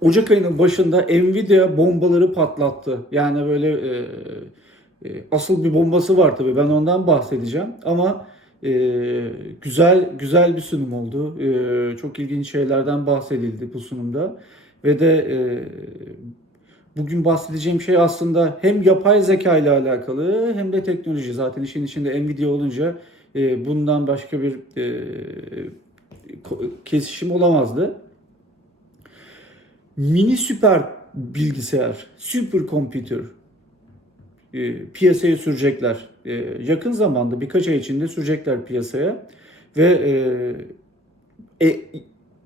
Ocak ayının başında Nvidia bombaları patlattı. Yani böyle e, e, asıl bir bombası var tabii ben ondan bahsedeceğim. Ama e, güzel güzel bir sunum oldu. E, çok ilginç şeylerden bahsedildi bu sunumda. Ve de e, bugün bahsedeceğim şey aslında hem yapay zeka ile alakalı hem de teknoloji. Zaten işin içinde Nvidia olunca e, bundan başka bir e, kesişim olamazdı. Mini süper bilgisayar, super computer e, piyasaya sürecekler. E, yakın zamanda birkaç ay içinde sürecekler piyasaya ve e, e,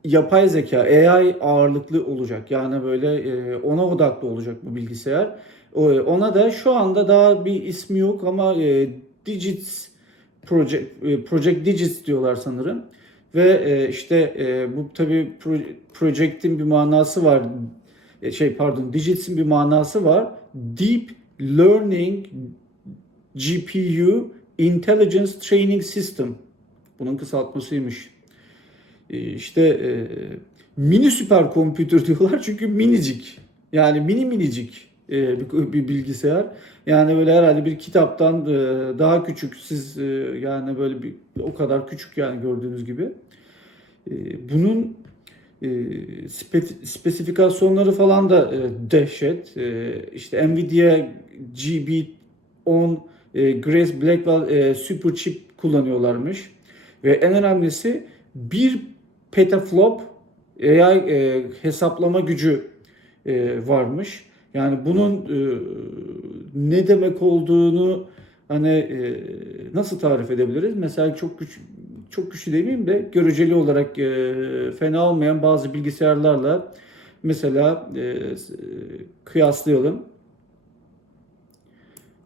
yapay zeka, AI ağırlıklı olacak. Yani böyle e, ona odaklı olacak bu bilgisayar. O- Ona da şu anda daha bir ismi yok ama e, Digits Project, e, Project Digits diyorlar sanırım. Ve e, işte e, bu tabii pro- project'in bir manası var. E, şey pardon, Digits'in bir manası var. Deep Learning GPU Intelligence Training System. Bunun kısaltmasıymış. E, işte e, mini süper computer diyorlar çünkü minicik. Yani mini minicik bir, bir bilgisayar. Yani böyle herhalde bir kitaptan e, daha küçük. Siz e, yani böyle bir o kadar küçük yani gördüğünüz gibi. E, bunun e, spe- spesifikasyonları falan da e, dehşet. E, işte Nvidia GB10 e, Grace Blackwell e, Super Chip kullanıyorlarmış. Ve en önemlisi bir petaflop AI e, hesaplama gücü e, varmış. Yani bunun e, ne demek olduğunu hani e, nasıl tarif edebiliriz? Mesela çok güç çok güçlü demeyeyim de göreceli olarak e, fena olmayan bazı bilgisayarlarla mesela e, s- kıyaslayalım.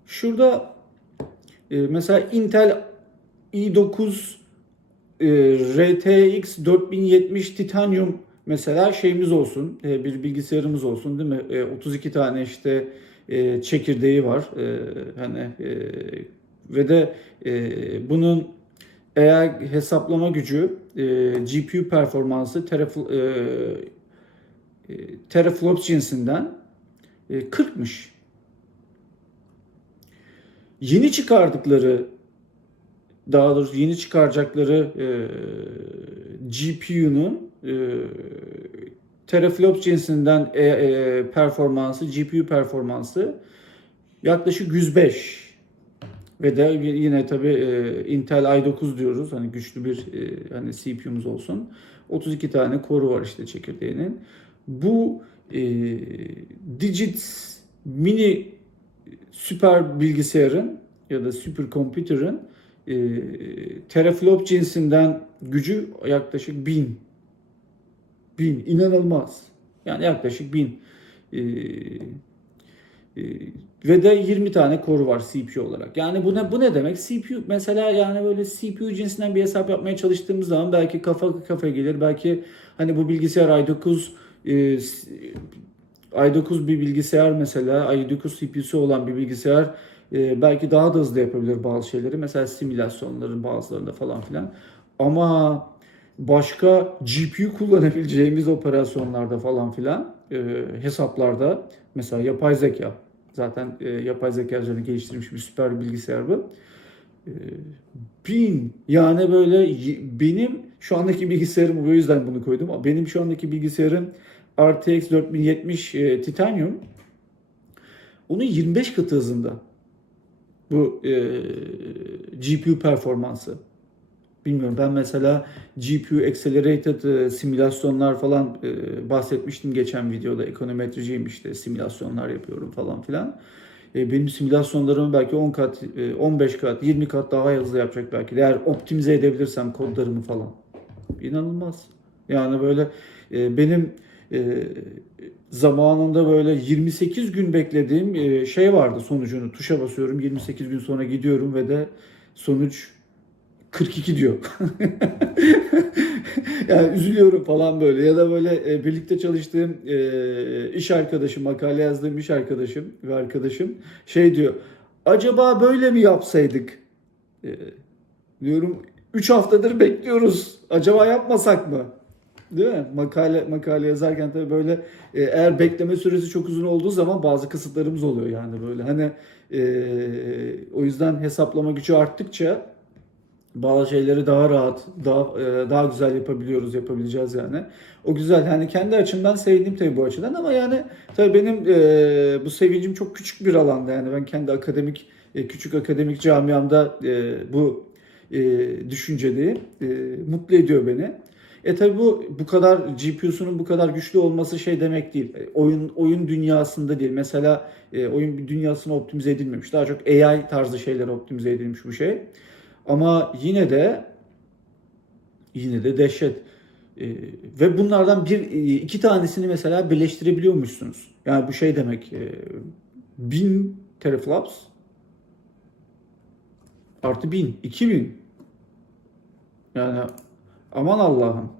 Şurada e, mesela Intel i9 e, RTX 4070 Titanium mesela şeyimiz olsun, e, bir bilgisayarımız olsun değil mi? E, 32 tane işte e, çekirdeği var. E, hani e, ve de e, bunun eğer hesaplama gücü, e, GPU performansı e, e, teraflops cinsinden e, 40'mış. Yeni çıkardıkları daha doğrusu yeni çıkaracakları e, GPU'nun e, teraflops cinsinden e, e, performansı, GPU performansı yaklaşık 105 ve de yine tabi Intel i9 diyoruz. Hani güçlü bir e, hani CPU'muz olsun. 32 tane koru var işte çekirdeğinin. Bu e, Digits mini süper bilgisayarın ya da süper computer'ın e, teraflop cinsinden gücü yaklaşık 1000. 1000 inanılmaz. Yani yaklaşık 1000. E, e, ve de 20 tane koru var CPU olarak. Yani bu ne bu ne demek? CPU mesela yani böyle CPU cinsinden bir hesap yapmaya çalıştığımız zaman belki kafa kafa gelir. Belki hani bu bilgisayar i9 e, s- i9 bir bilgisayar mesela i9 CPU'su olan bir bilgisayar e, belki daha da hızlı yapabilir bazı şeyleri. Mesela simülasyonların bazılarında falan filan. Ama başka GPU kullanabileceğimiz operasyonlarda falan filan e, hesaplarda mesela yapay zeka zaten e, yapay zeka üzerine geliştirilmiş bir süper bilgisayar bu. E, bin yani böyle benim şu andaki bilgisayarım o yüzden bunu koydum. Benim şu andaki bilgisayarım RTX 4070 e, Titanium onun 25 katı hızında bu e, GPU performansı. Bilmiyorum ben mesela GPU Accelerated e, simülasyonlar falan e, bahsetmiştim geçen videoda. Ekonometriciyim işte simülasyonlar yapıyorum falan filan. E, benim simülasyonlarımı belki 10 kat, e, 15 kat, 20 kat daha hızlı yapacak belki. Eğer optimize edebilirsem kodlarımı falan. İnanılmaz. Yani böyle benim zamanında böyle 28 gün beklediğim şey vardı sonucunu. Tuşa basıyorum 28 gün sonra gidiyorum ve de sonuç 42 diyor. yani üzülüyorum falan böyle ya da böyle e, birlikte çalıştığım e, iş arkadaşım, makale yazdığım iş arkadaşım ve arkadaşım şey diyor. Acaba böyle mi yapsaydık? E, diyorum 3 haftadır bekliyoruz. Acaba yapmasak mı? Değil mi? Makale makale yazarken tabii böyle e, eğer bekleme süresi çok uzun olduğu zaman bazı kısıtlarımız oluyor yani böyle. Hani e, o yüzden hesaplama gücü arttıkça bazı şeyleri daha rahat, daha e, daha güzel yapabiliyoruz, yapabileceğiz yani. O güzel. Yani kendi açımdan sevindim tabii bu açıdan ama yani tabii benim e, bu sevincim çok küçük bir alanda yani ben kendi akademik e, küçük akademik camiamda e, bu e, düşünceli e, mutlu ediyor beni. E tabi bu bu kadar GPU'sunun bu kadar güçlü olması şey demek değil. E, Oyun oyun dünyasında değil. Mesela e, oyun dünyasına optimize edilmemiş. Daha çok AI tarzı şeylere optimize edilmiş bu şey. Ama yine de yine de dehşet. E, ve bunlardan bir e, iki tanesini mesela birleştirebiliyormuşsunuz. Yani bu şey demek e, 1000 teraflops artı 1000, 2000. Yani aman Allah'ım.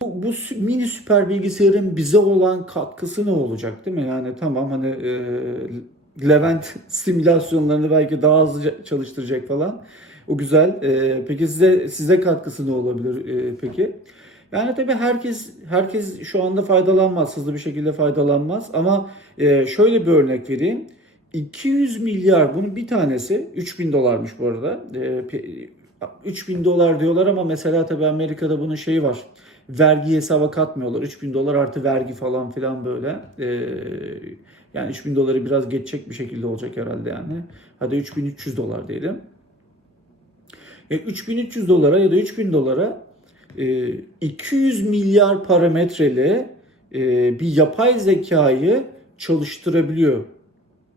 Bu, bu mini süper bilgisayarın bize olan katkısı ne olacak değil mi? Yani tamam hani e, Levent simülasyonlarını belki daha hızlı çalıştıracak falan. O güzel. E, peki size size katkısı ne olabilir e, peki? Yani tabii herkes herkes şu anda faydalanmaz, hızlı bir şekilde faydalanmaz. Ama e, şöyle bir örnek vereyim. 200 milyar bunun bir tanesi 3000 dolarmış bu arada. E, pe- 3000 dolar diyorlar ama mesela tabii Amerika'da bunun şeyi var. Vergi hesaba katmıyorlar. 3000 dolar artı vergi falan filan böyle. E, yani 3000 doları biraz geçecek bir şekilde olacak herhalde yani. Hadi 3300 dolar diyelim. E, 3300 dolara ya da 3000 dolara e, 200 milyar parametreli e, bir yapay zekayı çalıştırabiliyor.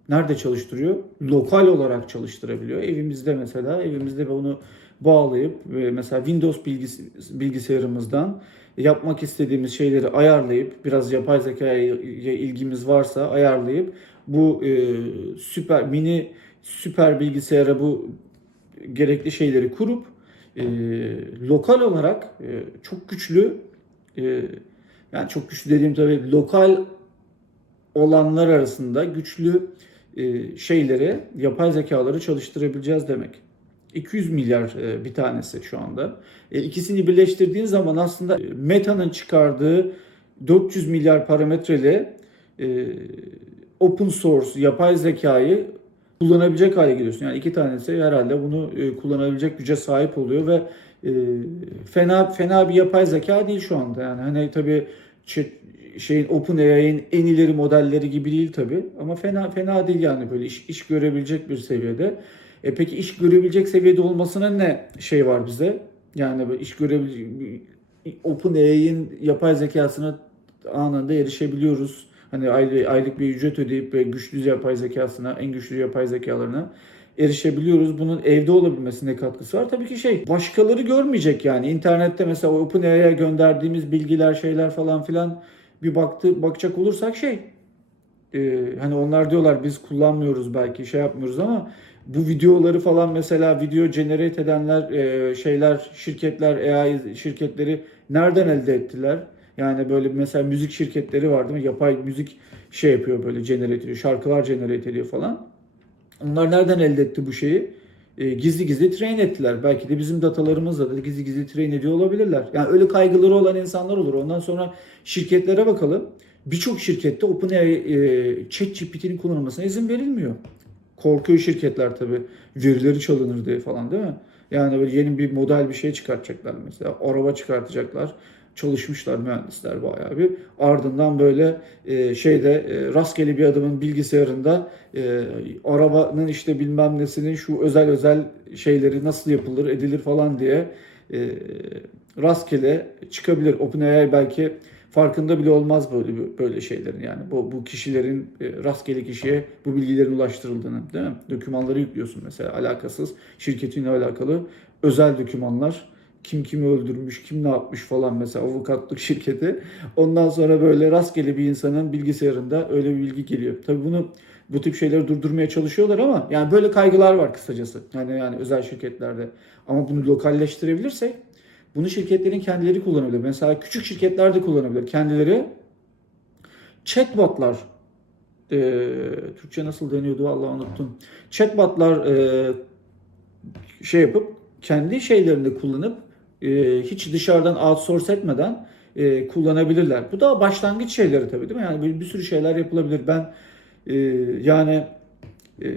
Nerede çalıştırıyor? Lokal olarak çalıştırabiliyor. Evimizde mesela, evimizde onu bağlayıp e, mesela Windows bilgis- bilgisayarımızdan yapmak istediğimiz şeyleri ayarlayıp biraz yapay zekaya ilgimiz varsa ayarlayıp bu e, süper mini süper bilgisayara bu gerekli şeyleri kurup e, lokal olarak e, çok güçlü e, yani çok güçlü dediğim tabii lokal olanlar arasında güçlü e, şeyleri, yapay zekaları çalıştırabileceğiz demek. 200 milyar e, bir tanesi şu anda. E, ikisini birleştirdiğin zaman aslında e, Meta'nın çıkardığı 400 milyar parametreli e, open source yapay zekayı kullanabilecek hale geliyorsun. Yani iki tanesi herhalde bunu e, kullanabilecek güce sahip oluyor ve e, fena fena bir yapay zeka değil şu anda. Yani hani tabii şeyin OpenAI'nin en ileri modelleri gibi değil tabii ama fena fena değil yani böyle iş, iş görebilecek bir seviyede. E peki iş görebilecek seviyede olmasına ne şey var bize? Yani böyle iş görebilecek OpenAI'nin yapay zekasına anında erişebiliyoruz. Hani aylık, bir ücret ödeyip ve güçlü yapay zekasına, en güçlü yapay zekalarına erişebiliyoruz. Bunun evde olabilmesine katkısı var. Tabii ki şey başkaları görmeyecek yani. İnternette mesela OpenAI'ye gönderdiğimiz bilgiler, şeyler falan filan bir baktı bakacak olursak şey e, hani onlar diyorlar biz kullanmıyoruz belki şey yapmıyoruz ama bu videoları falan mesela video generate edenler e, şeyler şirketler AI şirketleri nereden elde ettiler? Yani böyle mesela müzik şirketleri var değil mi? Yapay müzik şey yapıyor böyle generate ediyor. Şarkılar generate ediyor falan. Onlar nereden elde etti bu şeyi? E, gizli gizli train ettiler. Belki de bizim datalarımızla da gizli gizli train ediyor olabilirler. Yani öyle kaygıları olan insanlar olur. Ondan sonra şirketlere bakalım. Birçok şirkette OpenAI e, ChatGPT'nin kullanılmasına izin verilmiyor. Korkuyor şirketler tabii. Verileri çalınır diye falan değil mi? Yani böyle yeni bir model bir şey çıkartacaklar mesela. Araba çıkartacaklar. Çalışmışlar mühendisler bayağı bir. Ardından böyle e, şeyde e, rastgele bir adamın bilgisayarında e, arabanın işte bilmem nesinin şu özel özel şeyleri nasıl yapılır edilir falan diye e, rastgele çıkabilir. OpenAI belki farkında bile olmaz böyle böyle şeylerin yani. Bu bu kişilerin e, rastgele kişiye bu bilgilerin ulaştırıldığını, değil mi? Dokümanları yüklüyorsun mesela alakasız şirketinle alakalı özel dokümanlar. Kim kimi öldürmüş, kim ne yapmış falan mesela avukatlık şirketi. Ondan sonra böyle rastgele bir insanın bilgisayarında öyle bir bilgi geliyor. Tabii bunu bu tip şeyleri durdurmaya çalışıyorlar ama yani böyle kaygılar var kısacası. Yani yani özel şirketlerde. Ama bunu lokalleştirebilirsek bunu şirketlerin kendileri kullanabilir. Mesela küçük şirketler de kullanabilir. Kendileri chatbotlar e, Türkçe nasıl deniyordu Allah unuttum. Chatbotlar e, şey yapıp kendi şeylerini kullanıp hiç dışarıdan outsource etmeden e, kullanabilirler. Bu da başlangıç şeyleri tabii değil mi? Yani bir, sürü şeyler yapılabilir. Ben e, yani e, e,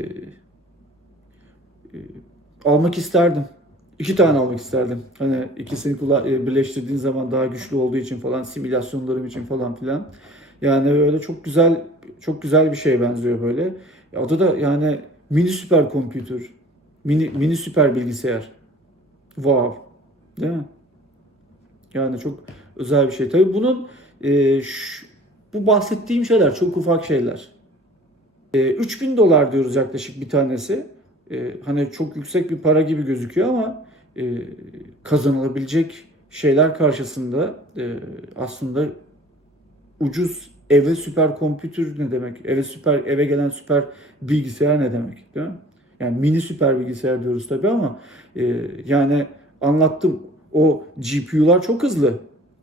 almak isterdim. İki tane almak isterdim. Hani ikisini kullan, e, birleştirdiğin zaman daha güçlü olduğu için falan, simülasyonlarım için falan filan. Yani böyle çok güzel çok güzel bir şeye benziyor böyle. Adı da yani mini süper kompütür. Mini, mini süper bilgisayar. Wow. Değil mi? Yani çok özel bir şey. Tabii bunun e, şu- bu bahsettiğim şeyler çok ufak şeyler. E, 3000 dolar diyoruz yaklaşık bir tanesi. E, hani çok yüksek bir para gibi gözüküyor ama e, kazanılabilecek şeyler karşısında e, aslında ucuz eve süper kompütür ne demek? Eve süper eve gelen süper bilgisayar ne demek? Değil mi? Yani mini süper bilgisayar diyoruz tabii ama e, yani anlattım o GPU'lar çok hızlı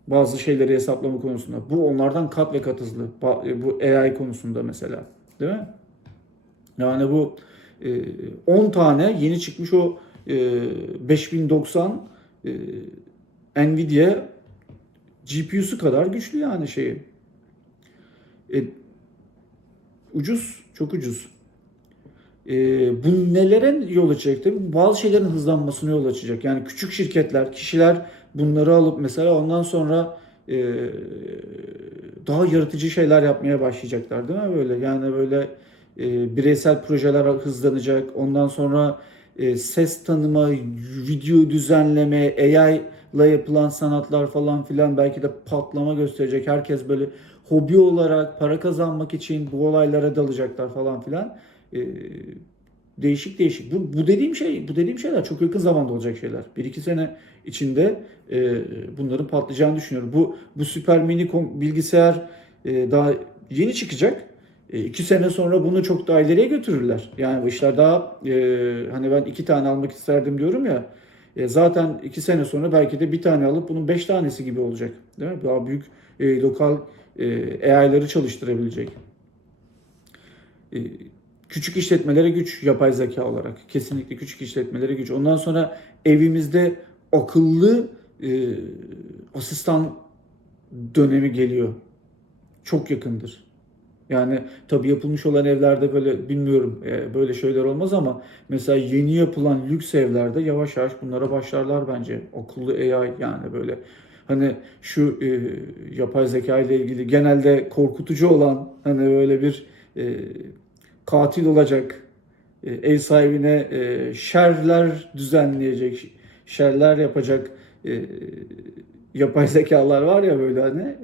bazı şeyleri hesaplama konusunda. Bu onlardan kat ve kat hızlı. E, Bu AI konusunda mesela. Değil mi? Yani bu e, 10 tane yeni çıkmış o e, 5090 e, Nvidia GPU'su kadar güçlü yani şeyi. E, ucuz, çok ucuz. E, bu nelere yol açacak tabii? Bazı şeylerin hızlanmasına yol açacak. Yani küçük şirketler, kişiler bunları alıp mesela ondan sonra e, daha yaratıcı şeyler yapmaya başlayacaklar değil mi böyle? Yani böyle e, bireysel projeler hızlanacak. Ondan sonra e, ses tanıma, video düzenleme, AI ile yapılan sanatlar falan filan belki de patlama gösterecek. Herkes böyle hobi olarak para kazanmak için bu olaylara dalacaklar falan filan. E, değişik değişik. Bu, bu dediğim şey, bu dediğim şeyler çok yakın zamanda olacak şeyler. Bir iki sene içinde e, bunların patlayacağını düşünüyorum. Bu bu süper mini bilgisayar e, daha yeni çıkacak. E, iki sene sonra bunu çok daha ileriye götürürler. Yani bu işler daha e, hani ben iki tane almak isterdim diyorum ya. E, zaten iki sene sonra belki de bir tane alıp bunun beş tanesi gibi olacak. Değil mi? Daha büyük e, lokal e, AI'ları çalıştırabilecek. E, küçük işletmelere güç yapay zeka olarak. Kesinlikle küçük işletmelere güç. Ondan sonra evimizde akıllı e, asistan dönemi geliyor. Çok yakındır. Yani tabii yapılmış olan evlerde böyle bilmiyorum e, böyle şeyler olmaz ama mesela yeni yapılan lüks evlerde yavaş yavaş bunlara başlarlar bence. Akıllı AI yani böyle hani şu e, yapay zeka ile ilgili genelde korkutucu olan hani böyle bir e, katil olacak e, ev sahibine e, şerler düzenleyecek, şerler yapacak e, yapay zekalar var ya böyle hani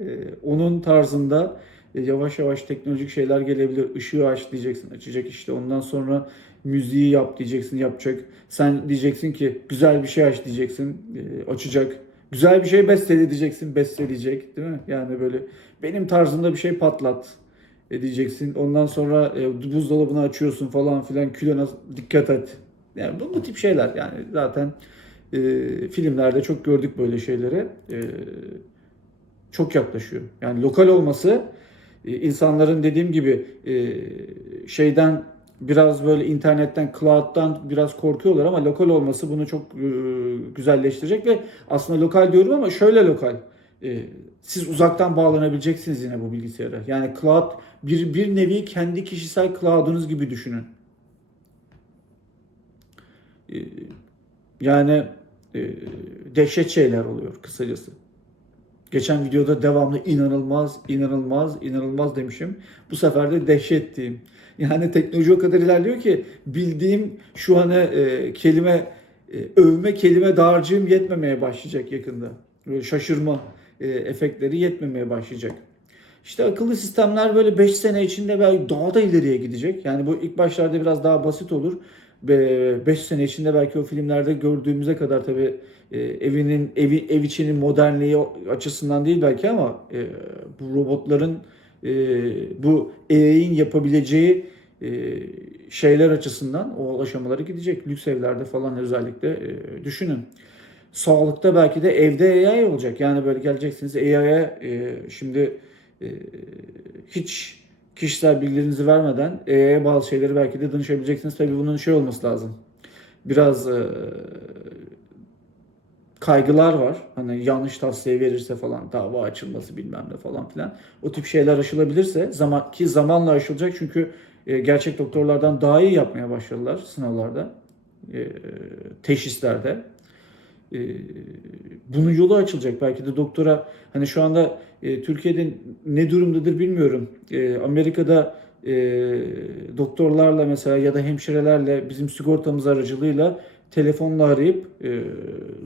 onun tarzında yavaş yavaş teknolojik şeyler gelebilir. Işığı aç diyeceksin, açacak işte. Ondan sonra müziği yap diyeceksin, yapacak. Sen diyeceksin ki güzel bir şey aç diyeceksin, açacak. Güzel bir şey bestele diyeceksin, besteleyecek değil mi? Yani böyle benim tarzımda bir şey patlat edeceksin. Ondan sonra e, buzdolabını açıyorsun falan filan kilona dikkat et. Yani bu, bu tip şeyler yani zaten e, filmlerde çok gördük böyle şeyleri. E, çok yaklaşıyor. Yani lokal olması e, insanların dediğim gibi e, şeyden biraz böyle internetten, cloud'dan biraz korkuyorlar ama lokal olması bunu çok e, güzelleştirecek ve aslında lokal diyorum ama şöyle lokal. E, siz uzaktan bağlanabileceksiniz yine bu bilgisayara. Yani cloud bir bir nevi kendi kişisel cloud'unuz gibi düşünün. E, yani e, dehşet şeyler oluyor kısacası. Geçen videoda devamlı inanılmaz, inanılmaz, inanılmaz demişim. Bu sefer de dehşet diyeyim. Yani teknoloji o kadar ilerliyor ki bildiğim şu an e, kelime, e, övme kelime dağarcığım yetmemeye başlayacak yakında. Böyle şaşırma e, efektleri yetmemeye başlayacak. İşte akıllı sistemler böyle 5 sene içinde belki daha da ileriye gidecek. Yani bu ilk başlarda biraz daha basit olur. 5 sene içinde belki o filmlerde gördüğümüze kadar tabii e, evinin evi ev içinin modernliği açısından değil belki ama e, bu robotların bu AI'nin yapabileceği şeyler açısından o aşamalara gidecek. Lüks evlerde falan özellikle düşünün. Sağlıkta belki de evde AI olacak. Yani böyle geleceksiniz AI'ye e, şimdi e, hiç kişisel bilgilerinizi vermeden AI'ye bazı şeyleri belki de danışabileceksiniz. Tabii bunun şey olması lazım. Biraz e, kaygılar var. Hani yanlış tavsiye verirse falan dava açılması bilmem ne falan filan. O tip şeyler aşılabilirse zaman ki zamanla aşılacak çünkü e, gerçek doktorlardan daha iyi yapmaya başladılar sınavlarda, e, teşhislerde. E, bunun yolu açılacak. Belki de doktora hani şu anda e, Türkiye'de ne durumdadır bilmiyorum. E, Amerika'da e, doktorlarla mesela ya da hemşirelerle bizim sigortamız aracılığıyla telefonla arayıp e,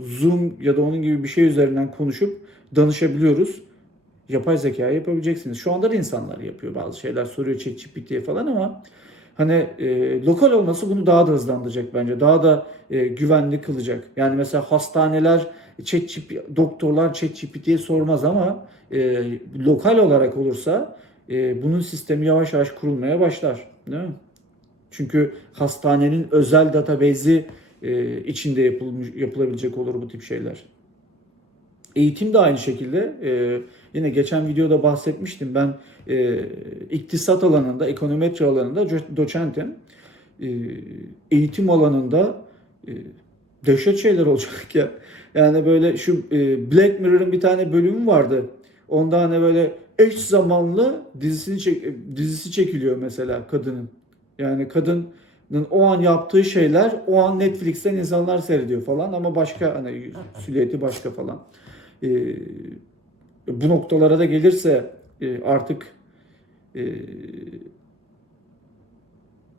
Zoom ya da onun gibi bir şey üzerinden konuşup danışabiliyoruz. Yapay zeka yapabileceksiniz. Şu anda da insanlar yapıyor bazı şeyler soruyor ChatGPT'ye falan ama hani e, lokal olması bunu daha da hızlandıracak bence. Daha da e, güvenli kılacak. Yani mesela hastaneler ChatGPT, doktorlar ChatGPT'ye sormaz ama e, lokal olarak olursa e, bunun sistemi yavaş yavaş kurulmaya başlar. Değil mi? Çünkü hastanenin özel database'i e, içinde yapılmış, yapılabilecek olur bu tip şeyler. Eğitim de aynı şekilde. E, yine geçen videoda bahsetmiştim. Ben e, iktisat alanında, ekonometri alanında doçentim. E, eğitim alanında e, dehşet şeyler olacak ya. Yani böyle şu e, Black Mirror'ın bir tane bölümü vardı. Onda hani böyle eş zamanlı dizisini çek, dizisi çekiliyor mesela kadının. Yani kadının o an yaptığı şeyler o an Netflix'ten insanlar seyrediyor falan ama başka hani silüeti başka falan. Ee, bu noktalara da gelirse e, artık e,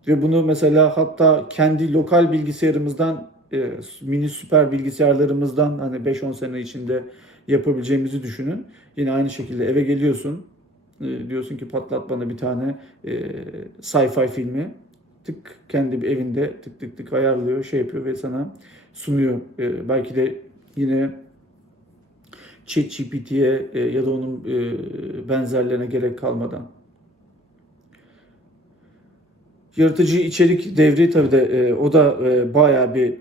ve bunu mesela hatta kendi lokal bilgisayarımızdan e, mini süper bilgisayarlarımızdan hani 5-10 sene içinde yapabileceğimizi düşünün. Yine aynı şekilde eve geliyorsun. e, diyorsun ki patlat bana bir tane e, sci-fi filmi. Tık kendi bir evinde tık tık tık ayarlıyor, şey yapıyor ve sana sunuyor. E, belki de yine ChatGPT'ye e, ya da onun e, benzerlerine gerek kalmadan. Yaratıcı içerik devri tabii de e, o da bayağı bir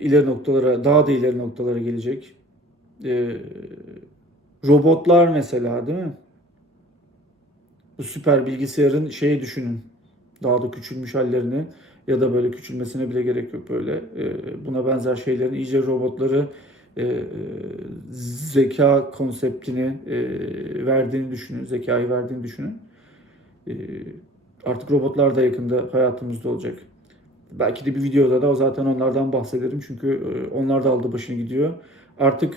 ileri noktalara, daha da ileri noktalara gelecek. Robotlar mesela değil mi? Bu süper bilgisayarın şeyi düşünün. Daha da küçülmüş hallerini ya da böyle küçülmesine bile gerek yok böyle. Buna benzer şeylerin iyice robotları e, zeka konseptini e, verdiğini düşünün. Zekayı verdiğini düşünün. E, artık robotlar da yakında hayatımızda olacak. Belki de bir videoda da o zaten onlardan bahsederim. Çünkü e, onlar da aldı başını gidiyor. Artık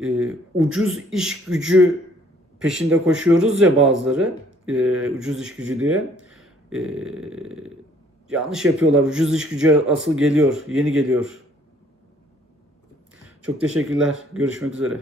e, ucuz iş gücü peşinde koşuyoruz ya bazıları. E, ucuz iş gücü diye. E, yanlış yapıyorlar. Ucuz iş gücü asıl geliyor. Yeni geliyor. Çok teşekkürler. Görüşmek üzere.